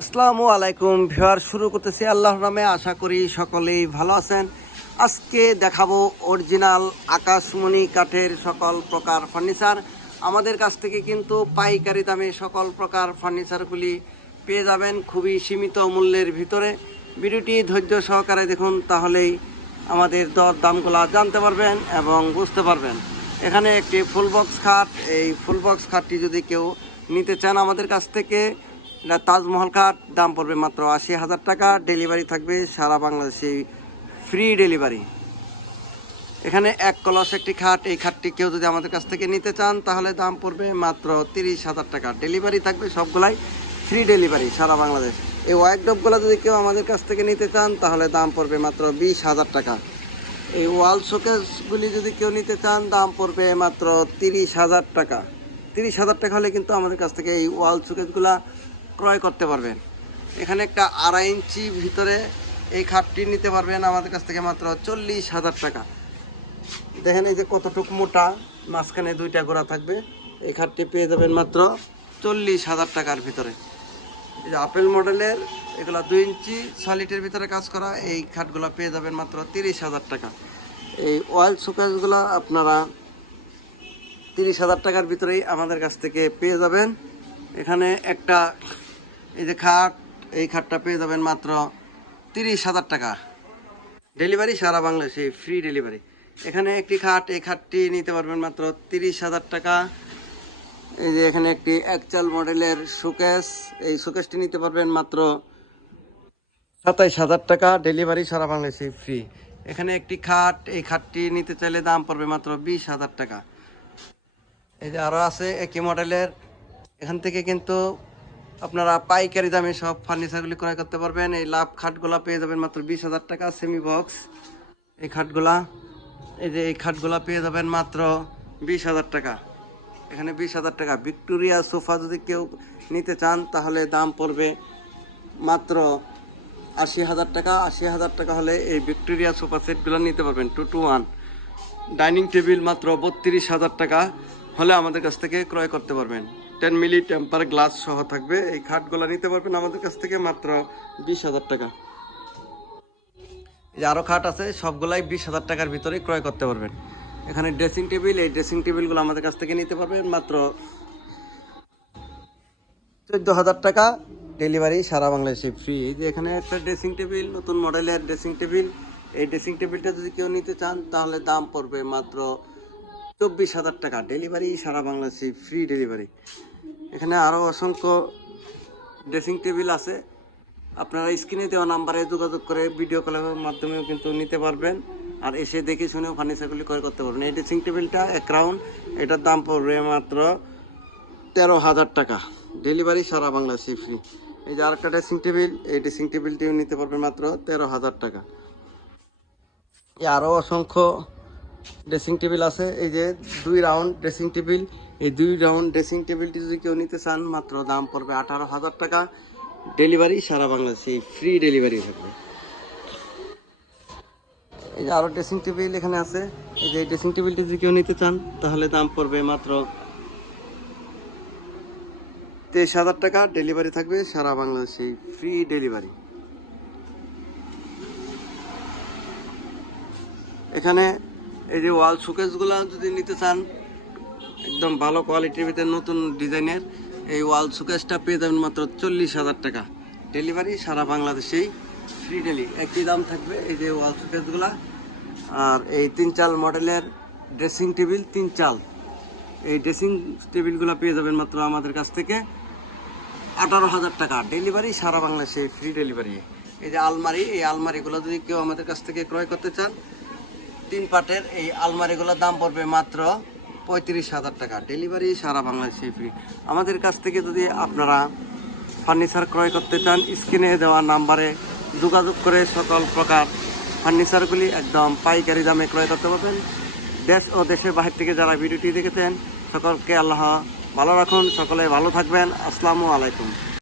আসসালামু আলাইকুম ভিউয়ার, শুরু করতেছি আল্লাহর নামে। আশা করি সকলেই ভালো আছেন। আজকে দেখাবো অরিজিনাল আকাশমণি কাঠের সকল প্রকার ফার্নিচার। আমাদের কাছ থেকে কিন্তু পাইকারি দামে সকল প্রকার ফার্নিচারগুলি পেয়ে যাবেন খুবই সীমিত মূল্যের ভিতরে। ভিডিওটি ধৈর্য সহকারে দেখুন, তাহলেই আমাদের দর দামগুলো জানতে পারবেন এবং বুঝতে পারবেন। এখানে একটি ফুল বক্স খাট। এই ফুল বক্স খাটটি যদি কেউ নিতে চান আমাদের কাছ থেকে তাজমহল কাঠ দাম পড়বে মাত্র আশি হাজার টাকা। ডেলিভারি থাকবে সারা বাংলাদেশে ফ্রি ডেলিভারি এখানে এক কলস, একটি খাট, এই খাটটি কেউ যদি আমাদের কাছ থেকে নিতে চান, তাহলে দাম পড়বে মাত্র তিরিশ হাজার টাকা। ডেলিভারি থাকবে সবগুলাই ফ্রি ডেলিভারি সারা বাংলাদেশ। এই ওয়াইড্রপগুলো যদি কেউ আমাদের কাছ থেকে নিতে চান, তাহলে দাম পড়বে মাত্র বিশ হাজার টাকা। এই ওয়াল শোকেসগুলি যদি কেউ নিতে চান, দাম পড়বে মাত্র তিরিশ হাজার টাকা। তিরিশ হাজার টাকা হলে কিন্তু আমাদের কাছ থেকে এই ওয়াল শোকেসগুলা ক্রয় করতে পারবেন। এখানে একটা আড়াই ইঞ্চি ভিতরে এই খাটটি নিতে পারবেন আমাদের কাছ থেকে মাত্র চল্লিশ হাজার টাকা। দেখেন এই যে কতটুকু মোটা, মাঝখানে দুইটা গোড়া থাকবে। এই খাটটি পেয়ে যাবেন মাত্র চল্লিশ হাজার টাকার ভিতরে। এই যে আপেল মডেলের, এগুলো দুই ইঞ্চি সলিটের ভিতরে কাজ করা, এই খাটগুলো পেয়ে যাবেন মাত্র তিরিশ হাজার টাকা। এই অয়েল শোকেসগুলো আপনারা তিরিশ হাজার টাকার ভিতরেই আমাদের কাছ থেকে পেয়ে যাবেন। এখানে একটা এই যে খাট, এই খাটটা পেয়ে যাবেন মাত্র তিরিশ হাজার টাকা। ডেলিভারি সারা বাংলাদেশে ফ্রি ডেলিভারি এখানে একটি খাট, এই খাটটি নিতে পারবেন মাত্র তিরিশ হাজার টাকা। এই যে এখানে একটি একচাল মডেলের শোকেস এই শোকেসটি নিতে পারবেন মাত্র সাতাইশ হাজার টাকা। ডেলিভারি সারা বাংলাদেশে ফ্রি এখানে একটি খাট, এই খাটটি নিতে চাইলে দাম পড়বে মাত্র বিশ হাজার টাকা। এই যে আরও আছে একই মডেলের এখান থেকে কিন্তু আপনারা পাইকারি দামে সব ফার্নিচারগুলি ক্রয় করতে পারবেন। এই লাভ খাটগুলা পেয়ে যাবেন মাত্র বিশ হাজার টাকা সেমি বক্স এই খাটগুলা, এই যে এই খাটগুলা পেয়ে যাবেন মাত্র বিশ হাজার টাকা। এখানে বিশ হাজার টাকা। ভিক্টোরিয়া সোফা যদি কেউ নিতে চান, তাহলে দাম পড়বে মাত্র আশি হাজার টাকা। আশি হাজার টাকা হলে এই ভিক্টোরিয়া সোফা সেটগুলো নিতে পারবেন। Two two one dining table মাত্র বত্রিশ হাজার টাকা হলে আমাদের কাছ থেকে ক্রয় করতে পারবেন। টেন মিলি টেম্পার গ্লাস সহ থাকবে। এই খাটগুলো নিতে পারবেন আমাদের কাছ থেকে মাত্র বিশ হাজার টাকা। যে আরও খাট আছে, সবগুলাই বিশ হাজার টাকার ভিতরে ক্রয় করতে পারবেন। এখানে ড্রেসিং টেবিল এই ড্রেসিং টেবিলগুলো আমাদের কাছ থেকে নিতে পারবেন মাত্র চোদ্দ হাজার টাকা। ডেলিভারি সারা বাংলাদেশে ফ্রি এই যে এখানে একটা ড্রেসিং টেবিল নতুন মডেলের ড্রেসিং টেবিল এই ড্রেসিং টেবিলটা যদি কেউ নিতে চান, তাহলে দাম পড়বে মাত্র চব্বিশ হাজার টাকা। ডেলিভারি সারা বাংলাদেশে ফ্রি ডেলিভারি এখানে আরও অসংখ্য ড্রেসিং টেবিল আছে। আপনারা স্ক্রিনে দেওয়া নাম্বারে যোগাযোগ করে ভিডিও কলের মাধ্যমেও কিন্তু নিতে পারবেন। আর এসে দেখে শুনেও ফার্নিচারগুলি ক্রয় করতে পারবেন। এই ড্রেসিং টেবিলটা এক রাউন্ড, এটার দাম পড়বে মাত্র তেরো হাজার টাকা। ডেলিভারি সারা বাংলাদেশে ফ্রি। এই যে আরেকটা ড্রেসিং টেবিল, এই ড্রেসিং টেবিলটিও নিতে পারবেন মাত্র তেরো হাজার টাকা। আরও অসংখ্য ড্রেসিং টেবিল আছে, এই যে দুই রাউন্ড ড্রেসিং টেবিল। এই দুই রাউন্ড ড্রেসিং টেবিলটি যদি কেউ নিতে চান, মাত্র দাম পড়বে আঠারো হাজার টাকা। ডেলিভারি সারা বাংলাদেশে, ফ্রি ডেলিভারি থাকবে। এই যে আরও ড্রেসিং টেবিল এখানে আছে। এই যে ড্রেসিং টেবিলটি যদি কেউ নিতে চান, তাহলে দাম পড়বে মাত্র তেইশ হাজার টাকা। ডেলিভারি থাকবে সারা বাংলাদেশে, ফ্রি ডেলিভারি। এখানে এই যে ওয়াল শোকেসগুলো যদি নিতে চান, একদম ভালো কোয়ালিটির ভিতরে নতুন ডিজাইনের, এই ওয়াল শোকেসটা পেয়ে যাবেন মাত্র চল্লিশ হাজার টাকা। ডেলিভারি সারা বাংলাদেশেই ফ্রি ডেলি একই দাম থাকবে এই যে ওয়াল শোকেসগুলো। আর এই তিন চাল মডেলের ড্রেসিং টেবিল তিন চাল। এই ড্রেসিং টেবিলগুলো পেয়ে যাবেন মাত্র আমাদের কাছ থেকে আঠারো হাজার টাকা। ডেলিভারি সারা বাংলাদেশে ফ্রি ডেলিভারি এই যে আলমারি, এই আলমারিগুলো যদি কেউ আমাদের কাছ থেকে ক্রয় করতে চান তিন পাটের এই আলমারিগুলোর দাম পড়বে মাত্র পঁয়ত্রিশ হাজার টাকা। ডেলিভারি সারা বাংলাদেশে ফ্রি আমাদের কাছ থেকে যদি আপনারা ফার্নিচার ক্রয় করতে চান স্ক্রিনে দেওয়া নাম্বারে যোগাযোগ করে সকল প্রকার ফার্নিচারগুলি একদম পাইকারি দামে ক্রয় করতে পারবেন। দেশ ও দেশের বাহির থেকে যারা ভিডিওটি দেখেছেন, সকলকে আল্লাহ ভালো রাখুন, সকলে ভালো থাকবেন। আসসালামু আলাইকুম।